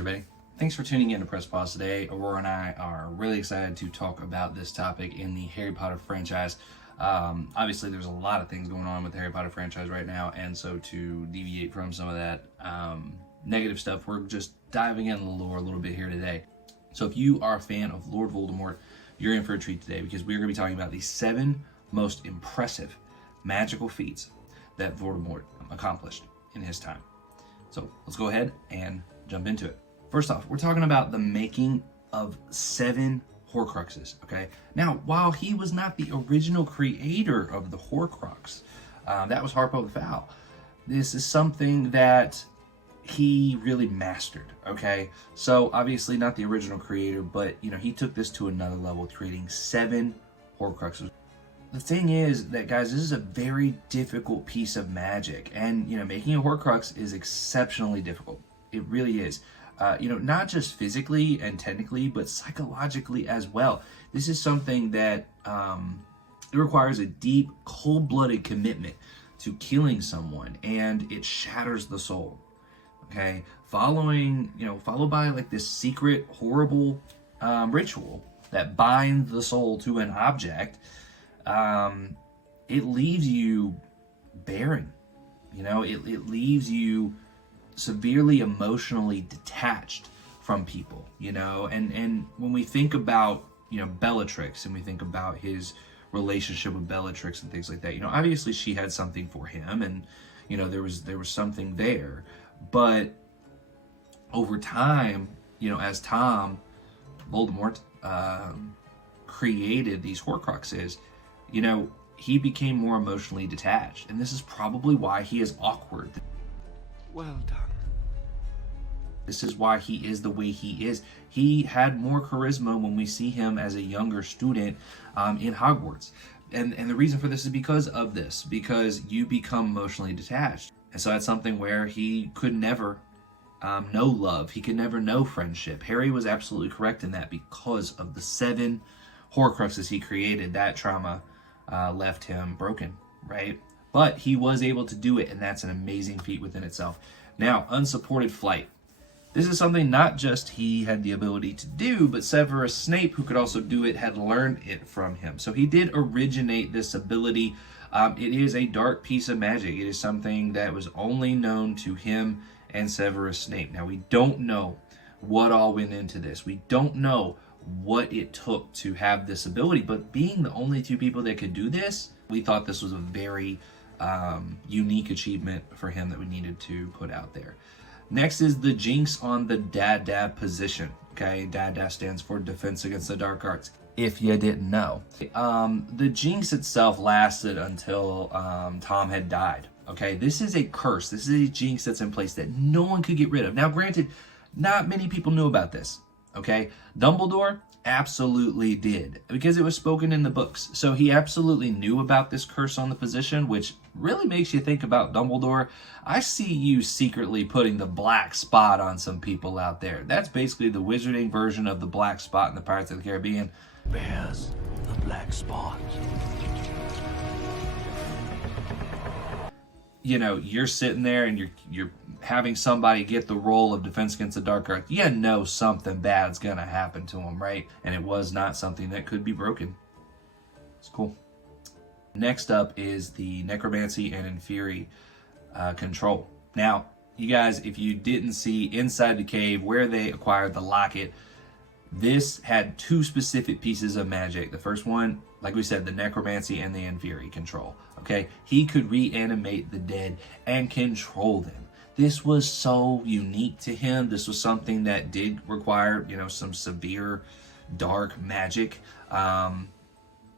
everybody. Thanks for tuning in to Press Pause today. Aurora and I are really excited to talk about this topic in the Harry Potter franchise. Obviously, there's a lot of things going on with the Harry Potter franchise right now, and so to deviate from some of that negative stuff, we're just diving into the lore a little bit here today. So if you are a fan of Lord Voldemort, you're in for a treat today because we're going to be talking about the 7 most impressive magical feats that Voldemort accomplished in his time. So let's go ahead and jump into it. First off, we're talking about the making of 7 Horcruxes, okay? Now, while he was not the original creator of the Horcrux, that was Harpo the Foul. This is something that he really mastered, okay? So, obviously not the original creator, but, he took this to another level, creating 7 Horcruxes. The thing is that, guys, this is a very difficult piece of magic, and, making a Horcrux is exceptionally difficult. It really is. Not just physically and technically, but psychologically as well. This is something that it requires a deep, cold-blooded commitment to killing someone, and it shatters the soul. Okay, followed by like this secret, horrible ritual that binds the soul to an object. It leaves you barren. It leaves you severely emotionally detached from people, and when we think about Bellatrix, and we think about his relationship with Bellatrix and things like that, obviously she had something for him, and there was something there, but over time, as Voldemort created these Horcruxes, he became more emotionally detached, and this is probably why he is awkward. Well done. This is why he is the way he is. He had more charisma when we see him as a younger student in Hogwarts. And the reason for this is because of this, because you become emotionally detached. And so that's something where he could never know love. He could never know friendship. Harry was absolutely correct in that because of the 7 Horcruxes he created. That trauma left him broken, right? But he was able to do it, and that's an amazing feat within itself. Now, Unsupported Flight. This is something not just he had the ability to do, but Severus Snape, who could also do it, had learned it from him. So he did originate this ability. It is a dark piece of magic. It is something that was only known to him and Severus Snape. Now, we don't know what all went into this. We don't know what it took to have this ability, but being the only 2 people that could do this, we thought this was a very unique achievement for him that we needed to put out there. Next is the Jinx on the Dada position. Okay, Dada stands for Defense Against the Dark Arts, if you didn't know. The Jinx itself lasted until Tom had died. Okay, this is a curse. This is a Jinx that's in place that no one could get rid of. Now, granted, not many people knew about this. Okay, Dumbledore absolutely did, because it was spoken in the books. So he absolutely knew about this curse on the position, which really makes you think about Dumbledore. I see you secretly putting the black spot on some people out there. That's basically the wizarding version of the black spot in the Pirates of the Caribbean. Bears the black spot. You're sitting there and you're having somebody get the role of Defense Against the Dark Arts. Something bad's gonna happen to them, right? And it was not something that could be broken. It's cool. Next up is the Necromancy and Fury Control. Now, you guys, if you didn't see inside the cave where they acquired the locket, this had 2 specific pieces of magic. The first one, like we said, the Necromancy and the Fury Control. Okay, he could reanimate the dead and control them. This was so unique to him. This was something that did require, some severe dark magic.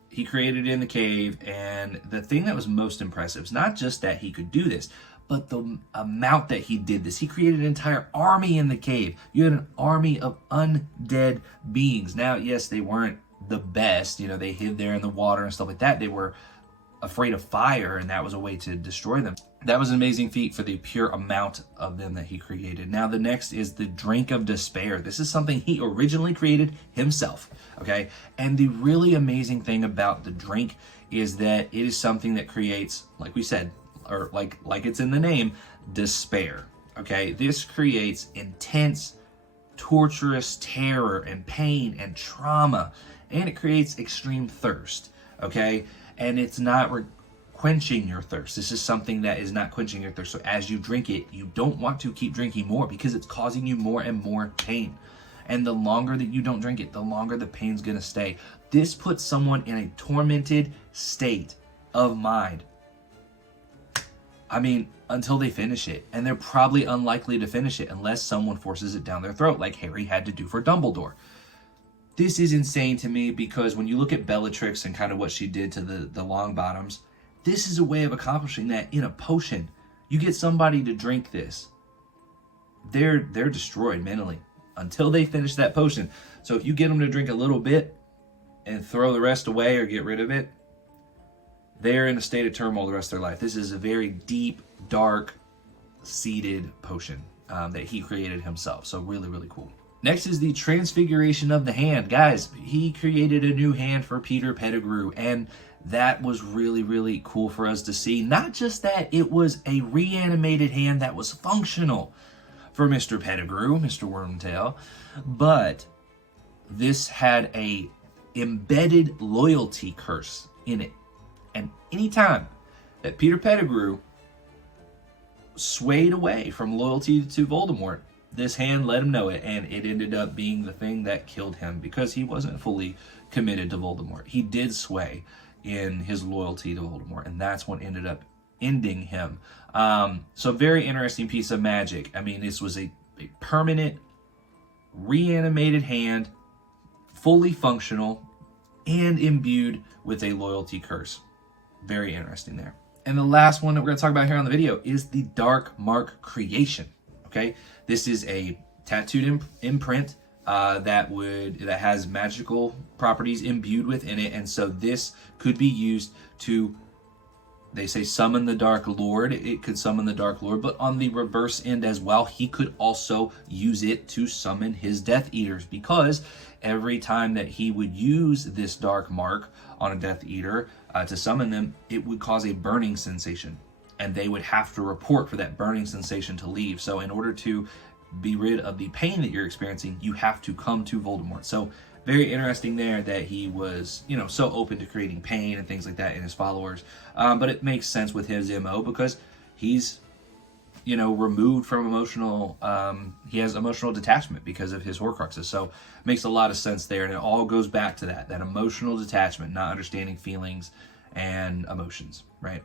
He created it in the cave, and the thing that was most impressive is not just that he could do this, but the amount that he did this. He created an entire army in the cave. You had an army of undead beings. Now, yes, they weren't the best. They hid there in the water and stuff like that. They were afraid of fire, and that was a way to destroy them. That was an amazing feat for the pure amount of them that he created. Now, the next is the Drink of Despair. This is something he originally created himself, okay? And the really amazing thing about the drink is that it is something that creates, like we said, or like it's in the name, despair, okay? This creates intense torturous terror and pain and trauma, and it creates extreme thirst, okay? And it's not quenching your thirst. This is something that is not quenching your thirst. So as you drink it, you don't want to keep drinking more because it's causing you more and more pain. And the longer that you don't drink it, the longer the pain's gonna stay. This puts someone in a tormented state of mind. I mean, until they finish it. And they're probably unlikely to finish it unless someone forces it down their throat, like Harry had to do for Dumbledore. This is insane to me because when you look at Bellatrix and kind of what she did to the Longbottoms, this is a way of accomplishing that in a potion. You get somebody to drink this, they're destroyed mentally until they finish that potion. So if you get them to drink a little bit and throw the rest away or get rid of it, they're in a state of turmoil the rest of their life. This is a very deep, dark, seeded potion that he created himself. So really, really cool. Next is the transfiguration of the hand. Guys, he created a new hand for Peter Pettigrew, and that was really, really cool for us to see. Not just that, it was a reanimated hand that was functional for Mr. Pettigrew, Mr. Wormtail, but this had a embedded loyalty curse in it. And anytime that Peter Pettigrew swayed away from loyalty to Voldemort, this hand let him know it, and it ended up being the thing that killed him because he wasn't fully committed to Voldemort. He did sway in his loyalty to Voldemort, and that's what ended up ending him. So very interesting piece of magic. I mean, this was a permanent, reanimated hand, fully functional, and imbued with a loyalty curse. Very interesting there. And the last one that we're going to talk about here on the video is the Dark Mark creation. Okay, this is a tattooed imprint that has magical properties imbued within it, and so this could be used to, they say, summon the Dark Lord. It could summon the Dark Lord, but on the reverse end as well, he could also use it to summon his Death Eaters, because every time that he would use this Dark Mark on a Death Eater to summon them, it would cause a burning sensation, and they would have to report for that burning sensation to leave. So in order to be rid of the pain that you're experiencing, you have to come to Voldemort. So very interesting there that he was, so open to creating pain and things like that in his followers. But it makes sense with his MO because he's, removed from emotional, he has emotional detachment because of his Horcruxes. So it makes a lot of sense there. And it all goes back to that emotional detachment, not understanding feelings and emotions, right?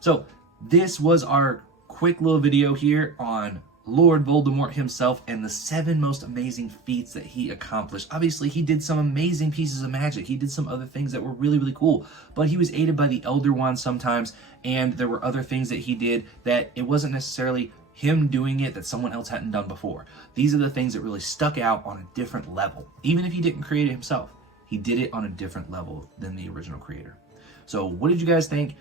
So this was our quick little video here on Lord Voldemort himself and the 7 most amazing feats that he accomplished. Obviously, he did some amazing pieces of magic. He did some other things that were really, really cool, but he was aided by the Elder Wand sometimes, and there were other things that he did that it wasn't necessarily him doing it that someone else hadn't done before. These are the things that really stuck out on a different level. Even if he didn't create it himself, he did it on a different level than the original creator. So what did you guys think?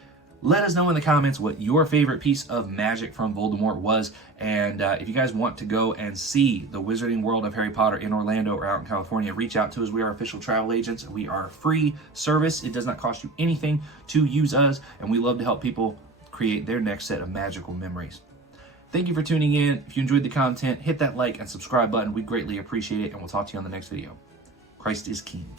Let us know in the comments what your favorite piece of magic from Voldemort was. And if you guys want to go and see the Wizarding World of Harry Potter in Orlando or out in California, reach out to us. We are official travel agents. We are a free service. It does not cost you anything to use us. And we love to help people create their next set of magical memories. Thank you for tuning in. If you enjoyed the content, hit that like and subscribe button. We greatly appreciate it. And we'll talk to you on the next video. Christ is King.